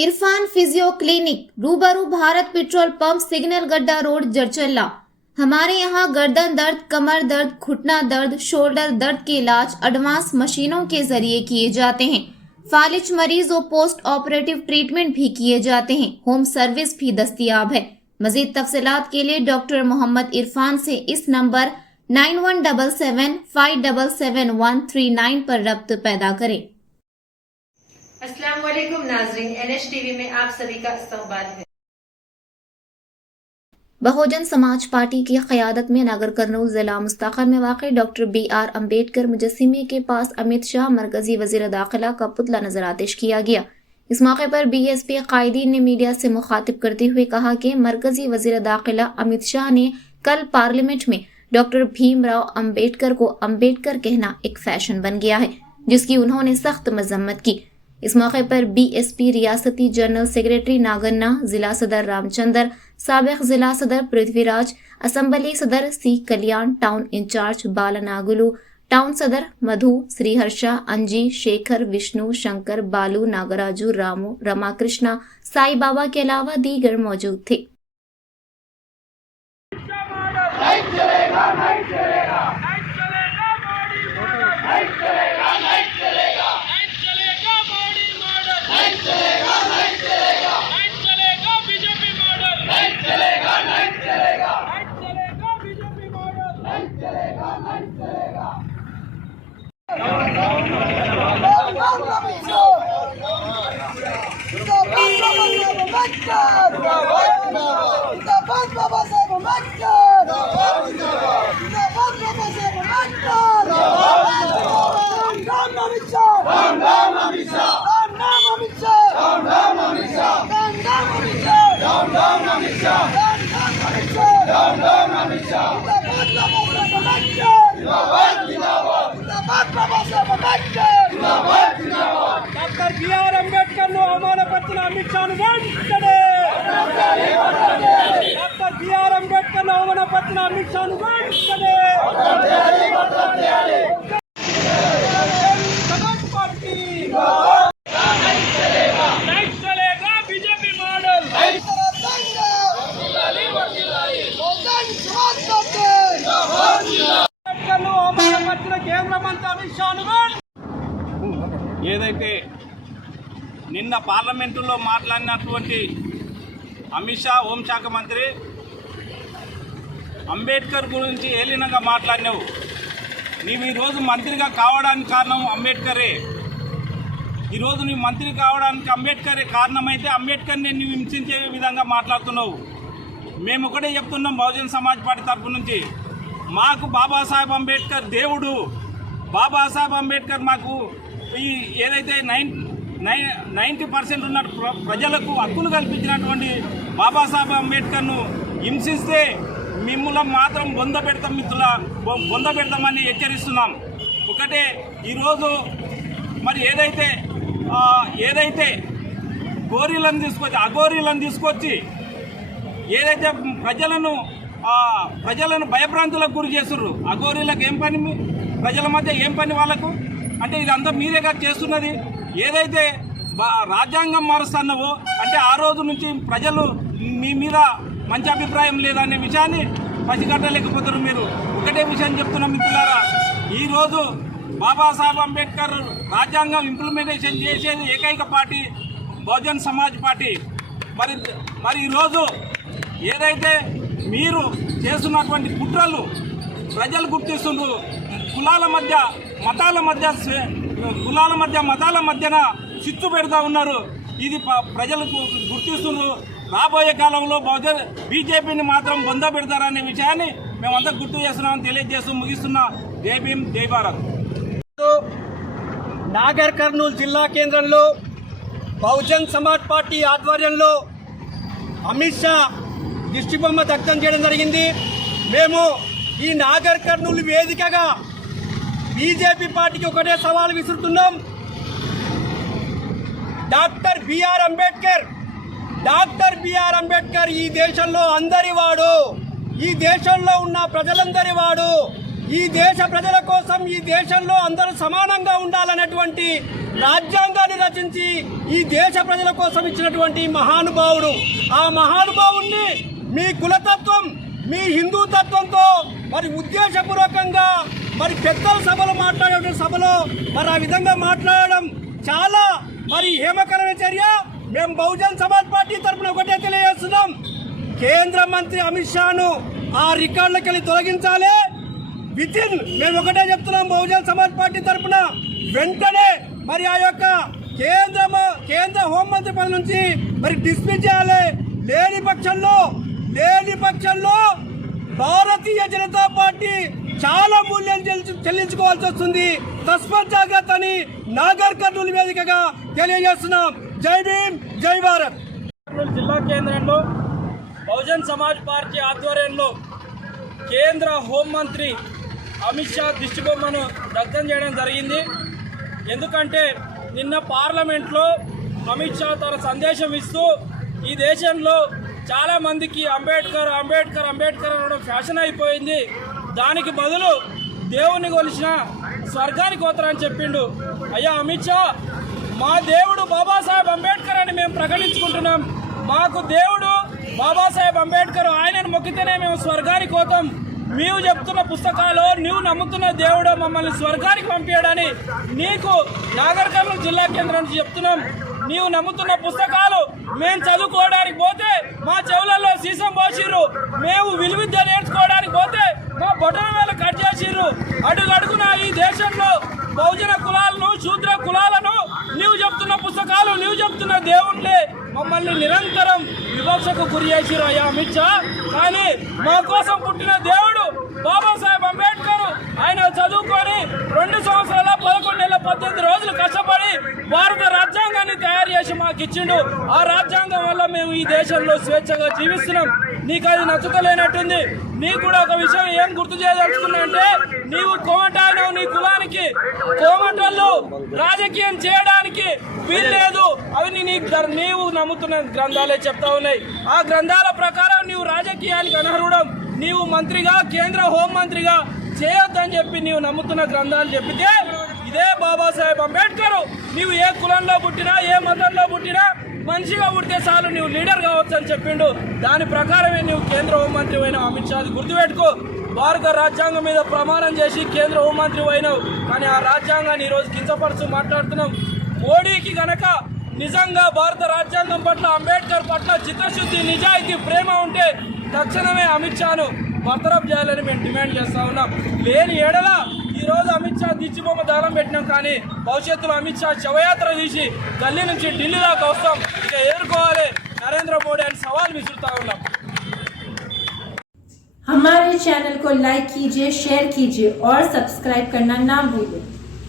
Irfan physio clinic रूबरू Bharat petrol pump signal गड्ढा road Jadcherla. हमारे यहाँ गर्दन दर्द, कमर दर्द, घुटना दर्द, शोल्डर दर्द के इलाज एडवांस मशीनों के जरिए किए जाते हैं। फालिज मरीज और पोस्ट ऑपरेटिव ट्रीटमेंट भी किए जाते हैं। होम सर्विस भी दस्तयाब है। मजीद तफसीलात के लिए डॉक्टर मोहम्मद इरफान से इस नंबर 9177577139 पर रब्त पैदा करें। अस्सलाम वालेकुम नाज़रीन, NH-TV में आप सभी का इस्तकबाल है। बहुजन समाज पार्टी की क़यादत में नगर कर्नूल जिला मुस्तक़र में वाक़ डॉक्टर BR अम्बेडकर मुजस्सिमे के पास अमित शाह मरकजी वज़ीर दाखिला का पुतला नजर आतिश किया गया। इस मौके पर BSP कायदीन ने मीडिया से मुखातिब करते हुए कहा कि मरकजी वज़ीर दाखिला अमित शाह ने कल पार्लियामेंट में डॉक्टर भीमराव अम्बेडकर को अम्बेडकर कहना एक फैशन बन गया है, जिसकी उन्होंने सख्त मजम्मत की। इस मौके पर BSP रियासती जनरल सेक्रेटरी नागन्ना, जिला सदर रामचंद्र, साबिक जिला सदर पृथ्वीराज, असम्बली सदर सी कल्याण, टाउन इंचार्ज बालनागुलू, टाउन सदर मधु, श्रीहर्षा, अंजी, शेखर, विष्णु, शंकर, बालू, नागराजू, रामू, रमाकृष्णा, साई बाबा के अलावा दीगर मौजूद थे। डॉक्टर BR अम्बेडकर అవమానపరిచిన అమిత్ షాను వెంటనే డాక్టర్ BR अम्बेडकर అవమానపరిచిన అమిత్ షాను వెంటనే समाज पार्टी नहीं चलेगा बीजेपी मॉडल అవమానపరిచిన కేంద్ర మంత్రి అమిత్ షాను ఏదైతే నిన్న పార్లమెంటులో మాట్లాడినటువంటి అమిత్ షా హోంశాఖ మంత్రి అంబేద్కర్ గురించి ఏలినగా మాట్లాడినావు. నీవు ఈరోజు మంత్రిగా కావడానికి కారణం అంబేద్కరే. ఈరోజు నీవు మంత్రి కావడానికి అంబేద్కరే కారణమైతే అంబేద్కర్ని నీవు హింసించే విధంగా మాట్లాడుతున్నావు. మేము ఒకటే చెప్తున్నాం బహుజన్ సమాజ్ పార్టీ తరఫు నుంచి, మాకు బాబాసాహెబ్ అంబేద్కర్ దేవుడు. బాబాసాహెబ్ అంబేద్కర్ మాకు ఈ ఏదైతే 90% ఉన్న ప్రజలకు హక్కులు కల్పించినటువంటి బాబాసాహెబ్ అంబేద్కర్ను హింసిస్తే మిమ్మల్ని మాత్రం బొంద పెడతామని హెచ్చరిస్తున్నాం. ఒకటే ఈరోజు మరి ఏదైతే అఘోరీలను తీసుకొచ్చి ఏదైతే ప్రజలను భయభ్రాంతులకు గురి చేస్తుర్రు. అఘోరీలకు ఏం పని, ప్రజల మధ్య ఏం పని వాళ్ళకు? అంటే ఇదంతా మీరేగా చేస్తున్నది. ఏదైతే రాజ్యాంగం మారుస్తున్నావో అంటే ఆ రోజు నుంచి ప్రజలు మీ మీద మంచి అభిప్రాయం లేదనే విషయాన్ని పసిగట్టలేకపోతారు. మీరు ఒకటే విషయం చెప్తున్నాం మిత్రులారా, ఈరోజు బాబాసాహెబ్ అంబేద్కర్ రాజ్యాంగం ఇంప్లిమెంటేషన్ చేసేది ఏకైక పార్టీ బహుజన్ సమాజ్ పార్టీ. మరి ఈరోజు ఏదైతే మీరు చేస్తున్నటువంటి కుట్రలు ప్రజలు గుర్తిస్తున్నారు. కులాల మతాల మధ్యన చిచ్చు పెడతా ఉన్నారు. ఇది ప్రజలకు గుర్తిస్తున్నారు. రాబోయే కాలంలో బీజేపీని మాత్రం బొంద పెడతారనే విషయాన్ని మేమంతా గుర్తు చేస్తున్నామని తెలియజేస్తూ ముగిస్తున్నా. జై భీమ్, జై భారత్. నాగర్ కర్నూలు జిల్లా కేంద్రంలో బహుజన్ సమాజ్ పార్టీ ఆధ్వర్యంలో అమిత్ షా దిష్టిబొమ్మ దగ్ధం చేయడం జరిగింది. మేము ఈ నాగర్ కర్నూలు వేదికగా బీజేపీ పార్టీకి ఒకటే సవాల్ విసురుతున్నాం. డాక్టర్ BR అంబేద్కర్ ఈ దేశంలో అందరి వాడు, ఈ దేశంలో ఉన్న ప్రజలందరి వాడు. ఈ దేశ ప్రజల కోసం ఈ దేశంలో అందరూ సమానంగా ఉండాలనేటువంటి రాజ్యాంగాన్ని రచించి ఈ దేశ ప్రజల కోసం ఇచ్చినటువంటి మహానుభావుడు. ఆ మహానుభావుణ్ణి మీ కులతత్వం, మీ హిందూ తత్వంతో మరి ఉద్దేశపూర్వకంగా మరి పెద్దల సభలో మాట్లాడే సభలో మరి ఆ విధంగా మాట్లాడడం చాలా మరి హేమకరమైన చర్య. మేము బహుజన్ సమాజ్ పార్టీ తరఫున ఒకటే తెలియజేస్తున్నాం, కేంద్ర మంత్రి అమిత్ షాను ఆ రికార్డులకి వెళ్ళి తొలగించాలి. వితిన్ మేము ఒకటే చెప్తున్నాం, బహుజన్ సమాజ్ పార్టీ తరఫున వెంటనే మరి ఆ యొక్క కేంద్ర హోంమంత్రి పదవి నుంచి మరి డిస్మిస్ చేయాలి. లేని పక్షంలో భారతీయ జనతా పార్టీ చాలా మూల్యం చెల్లించుకోవాల్సి వస్తుంది. తస్మాత్ జాగ్రత్త అని నాగర్ కర్నూలు వేదికగా తెలియజేస్తున్నాం. జై భీమ్, జై భారత్. జిల్లా కేంద్రంలో బహుజన్ సమాజ్ పార్టీ ఆధ్వర్యంలో కేంద్ర హోంమంత్రి అమిత్ షా దిష్టిబొమ్మను దగ్ధం చేయడం జరిగింది. ఎందుకంటే నిన్న పార్లమెంట్లో అమిత్ షా తన సందేశం ఇస్తూ ఈ దేశంలో చాలామందికి అంబేద్కర్ అనడం ఫ్యాషన్ అయిపోయింది, దానికి బదులు దేవుని కొలిచిన స్వర్గానికి పోతారని చెప్పిండు. అయ్యా అమిత్ షా, మా దేవుడు బాబాసాహెబ్ అంబేద్కర్ అని మేము ప్రకటించుకుంటున్నాం. మాకు దేవుడు బాబాసాహెబ్ అంబేద్కర్, ఆయనను మొక్కితేనే మేము స్వర్గానికి పోతాం. నీవు చెప్తున్న పుస్తకాలు, నీవు నమ్ముతున్న దేవుడు మమ్మల్ని స్వర్గానికి పంపించడని నీకు నాగర్ కర్నూలు జిల్లా కేంద్రం నుంచి చెప్తున్నాం. నీవు నమ్ముతున్న పుస్తకాలు మేము చదువుకోవడానికి పోతే మా చెవులలో సీసం పోసిర్రు, మేము విలువిద్య నేర్చుకోవడానికి పోతే మా బొటన వేలు కట్ చేసిర్రు. అడుగడుగున ఈ దేశంలో బహుజన కులాలను, శూద్ర కులాలను నీవు చెప్తున్న పుస్తకాలు, నీవు చెప్తున్న దేవుళ్ళే మమ్మల్ని నిరంతరం వివక్షకు గురి చేసిరు అయ్యా అమిత్ షా. కానీ మా కోసం పుట్టిన దేవుడు బాబాసాహెబ్ అంబేద్కర్, ఆయన చదువుకొని 2 సంవత్సరాల 11 నెలల 18 రోజులు కష్టపడి భారత రాజ్యాంగాన్ని తయారు చేసి మాకు ఇచ్చిండు. ఆ రాజ్యాంగం వల్ల మేము ఈ దేశంలో స్వేచ్ఛగా జీవిస్తున్నాం. నీకు అది నచ్చుకోలేనట్టుంది. నీకు కూడా ఒక విషయం ఏం గుర్తు చేయదలుచుకున్నా అంటే, నీవు కోమటాను, నీ కులానికి కోమటల్లో రాజకీయం చేయడానికి వీల్లేదు. అవి నీవు నమ్ముతున్న గ్రంథాలే చెప్తా ఉన్నాయి. ఆ గ్రంథాల ప్రకారం నీవు రాజకీయానికి అనర్హుడం. నీవు మంత్రిగా, కేంద్ర హోంమంత్రిగా చేయొద్దని చెప్పి నీవు నమ్ముతున్న గ్రంథాలు చెప్పితే, ఇదే బాబాసాహెబ్ అంబేద్కర్ నీవు ఏ కులంలో పుట్టినా, ఏ మతంలో పుట్టినా మనిషిగా పుడితే చాలు నీవు లీడర్ కావచ్చు అని చెప్పిండు. దాని ప్రకారమే నీవు కేంద్ర హోంమంత్రి అయినావు అమిత్ షా. గుర్తుపెట్టుకో, భారత రాజ్యాంగం మీద ప్రమాణం చేసి కేంద్ర హోంమంత్రి అయినావు, కానీ ఆ రాజ్యాంగాన్ని ఈరోజు కించపరుచు మాట్లాడుతున్నాం. మోడీకి గనక నిజంగా భారత రాజ్యాంగం పట్ల, అంబేద్కర్ పట్ల చిత్తశుద్ధి, నిజాయితీ, ప్రేమ ఉంటే తక్షణమే అమిత్ షాను బర్తరఫ్ చేయాలని మేము డిమాండ్ చేస్తా ఉన్నాం. లేని ఏడల ఈరోజు అమిత్ షా దిచ్చిబొమ్మ దానం పెట్టినాం, కానీ భవిష్యత్తులో అమిత్ షా శవయాత్ర తీసి ఢిల్లీ నుంచి ఢిల్లీ దాకా వస్తాం. ఇక ఎదుర్కోవాలి నరేంద్ర మోడీ అని సవాల్ విసురుతా ఉన్నాం. हमारे चैनल को लाइक कीजिए, शेयर कीजिए और सब्सक्राइब करना ना भूलिए।